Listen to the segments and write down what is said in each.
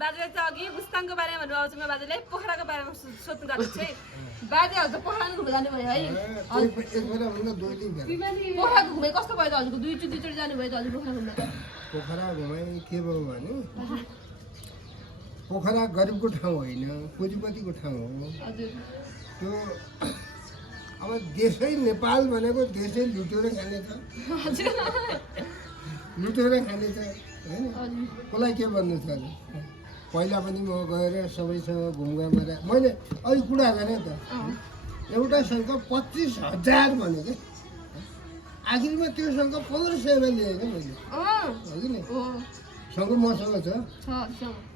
बाजेले चाहिँ अघि मुस्ताङको बारेमा भन्नु आउँछ म बाजेले पोखराको बारेमा सोध्नु जानु छ बाजेहरु त पोखरामा घुम्न जानु भयो है पोखरा घुमे कस्तो भयो त हजुरको दुईचोटि जानु भयो त हजुर पोखरा घुम्न पोखरा घुमाइ के भयो भने पोखरा गरिबको ठाउँ होइन पुँजीपतिको ठाउँ हो हजुर त्यो अब देशै नेपाल भनेको देशै लुटेर खाने छ लुटेर खाने छ होइन कसलाई के भन्नु छ पहिला पनि म गएर सबैसँग घुमघामेर मैले अहिले कुरा गरेँ त एउटासँग 25,000 भने क्या आखिरमा त्योसँग 1500 लिएँ क्या मैले हजुर नि सँग मसँग छ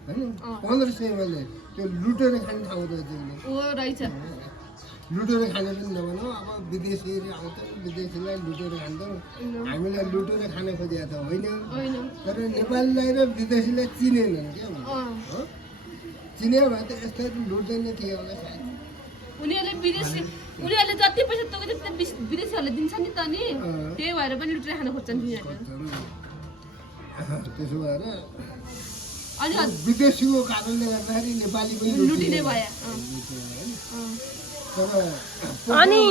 होइन 1500 लिएँ त्यो लुटेर खाने ठाउँ रहेछ लुटेर खाने पनि नभनौँ अब विदेशीहरू आउँछन् विदेशीलाई लुटेर खान्छौँ हामीलाई लुटेर खान खोजेको त होइन तर नेपालीलाई र विदेशीलाई चिनेनन् क्या हो चिन्यो भने त यस्तो लुट्दैन थियो होला सायद उनीहरूले जति पैसा तोकेको त्यति विदेशीहरूले दिन्छ नि त नि त्यही भएर पनि लुटेर खान खोज्छन् त्यसो भएर विदेशीको कारणले गर्दाखेरि नेपाली पनि लुटिने भयो अनि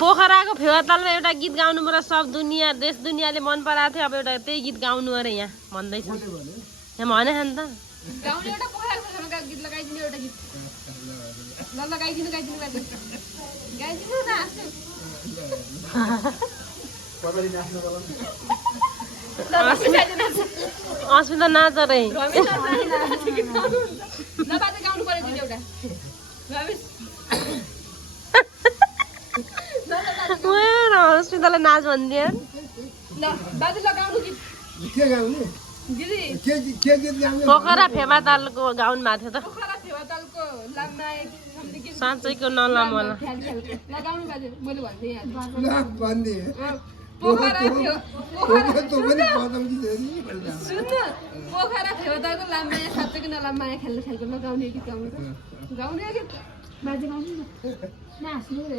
पोखराको फेवातालमा एउटा गीत गाउनु पर्यो सब दुनियाँ देश दुनियाँले मन पराएको थियो अब एउटा त्यही गीत गाउनु अरे यहाँ भन्दैछ यहाँ भने नि त गाउने एउटा पोखराको फेवातालमा गीत लगाइदिनु एउटा गीत ल गाइदिनु न अस्मिता नाच रे गाउनु पर्यो एउटा अस्मितालाई नाच भनिदियो पोखरा फेवातालको गाउनु भएको थियो त साँच्चैको नलाम होला पोखरा फेवातालको लामाया साँच्चैको नलामाया खेल्ने खालको लगाउने गीत गाउने गीत बाजे गाउनु न नाच्नु रे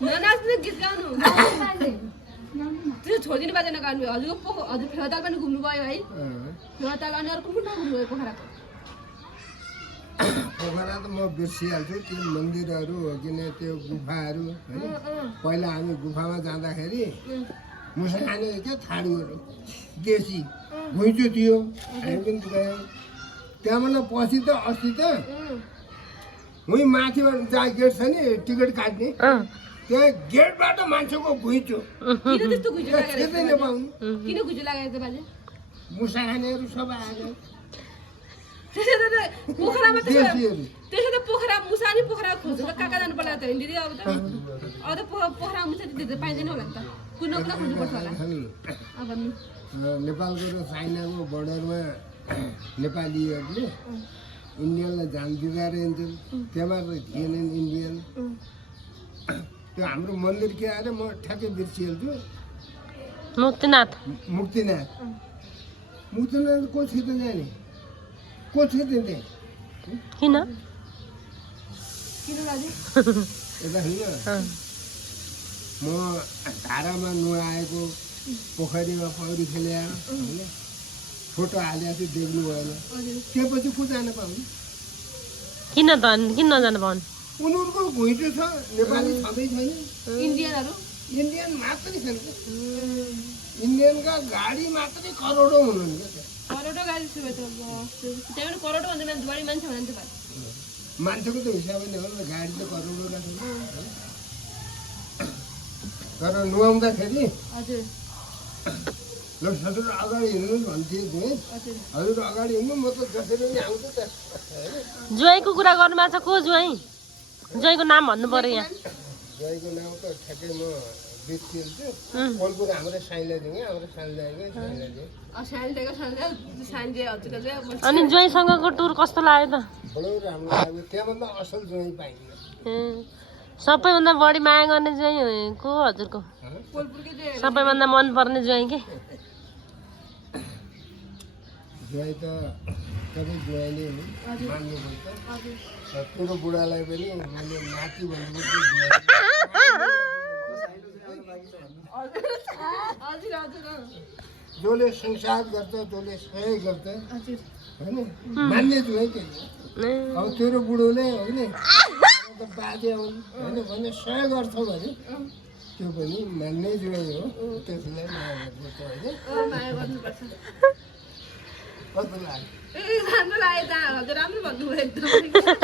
ननाच्नु गीत गाउनु त्यो छोडिदिनु बाजे नगाउनु भयो हजुर फेवाताल पनि घुम्नु भयो है फेवाताल अनि अर्को कुन ठाउँ घुम्नु भयो पोखराको पोखरा त म बिर्सिहाल्छु त्यो मन्दिरहरू हो कि नै त्यो गुफाहरू होइन पहिला हामी गुफामा जाँदाखेरि मुसा खाने क्या थाडुहरू देशी घुइँचो थियो हामी पनि गयौँ त्यहाँबाट पछि त अस्ति त उहीँ माथिबाट जहाँ गेट छ नि टिकट काट्ने त्यहाँ गेटबाट मान्छेको घुइँचो किन घुइँचो लागेको बाजे मुसा खानेहरू सबै आयो पोखरामा त्यसो त पोखरा मुसा नि पोखरा खोजेर कहाँ जानु पर्ला त दिदी अब त पोखरा मुसा त पाइँदैन होला नि त कुन खोज्नु पर्छ होला अब नेपालको र चाइनाको बोर्डरमा नेपालीहरूले इन्डियनलाई जान दिँदा रहन्छन् त्यहाँबाट थिएनन् इन्डियन त्यो हाम्रो मन्दिर के आएर म ठ्याक्कै बिर्सिहाल्छु मुक्तिनाथ को छिटो जाने को छिटो त्यहाँ किन यता होइन म धारामा नुहाएको पोखरीमा पौडी खेले होइन फोटो हालेको थियो देख्नु भएन त्यसपछि को जान पाउने किन नजानु पाउने उनीहरूको घुइँचो छ नेपाली छँदै छैन इन्डियन मात्रै छन् इन्डियनका गाडी मात्रै करोडौँ हुनुहुन्छ करोडौँ गाडी छु त्यही करोडौँ भन्दा बढी मान्छे होला नि त मान्छेको त हिसाबै नै हो नि गाडी त करोडौँका छन् तर नुहाउँदाखेरि हजुर अगाडि हिँड्नु भन्थे हजुर अगाडि हिँड्नु म त जसरी नै आउँछु त ज्वाइँको कुरा गर्नुभएको छ को ज्वाइँको नाम भन्नु पर्यो यहाँ ज्वाइँको नाम त ठ्याक्कै म बिर्सिहाल्छु कोलपुर हाम्रो अनि ज्वाइँसँगको टुर कस्तो लाग्यो त बडो राम्रो लाग्यो त्यहाँभन्दा असल ज्वाइँ पाइयो सबैभन्दा बढी माया गर्ने ज्वाइँ को हजुरको सबैभन्दा मन पर्ने ज्वाइँ के ज्वाइँ त सबै ज्वाइँले मान्नुपर्छ ठुलो बुढालाई पनि मैले नाति भन्नुपर्छ जसले संसार गर्छ जसले सहयोग गर्छ हजुर होइन मान्ने छु है त्यो अब तेरो बुढोले होइन बाजे हुन् होइन भने सहयोग गर्छ भने त्यो पनि मान्ने जुवाई हो त्यसलाई माया गर्नुपर्छ होइन माया गर्नुपर्छ कस्तो लाग्यो ए राम्रो लाग्यो त हजुर राम्रो भन्नुभयो एकदम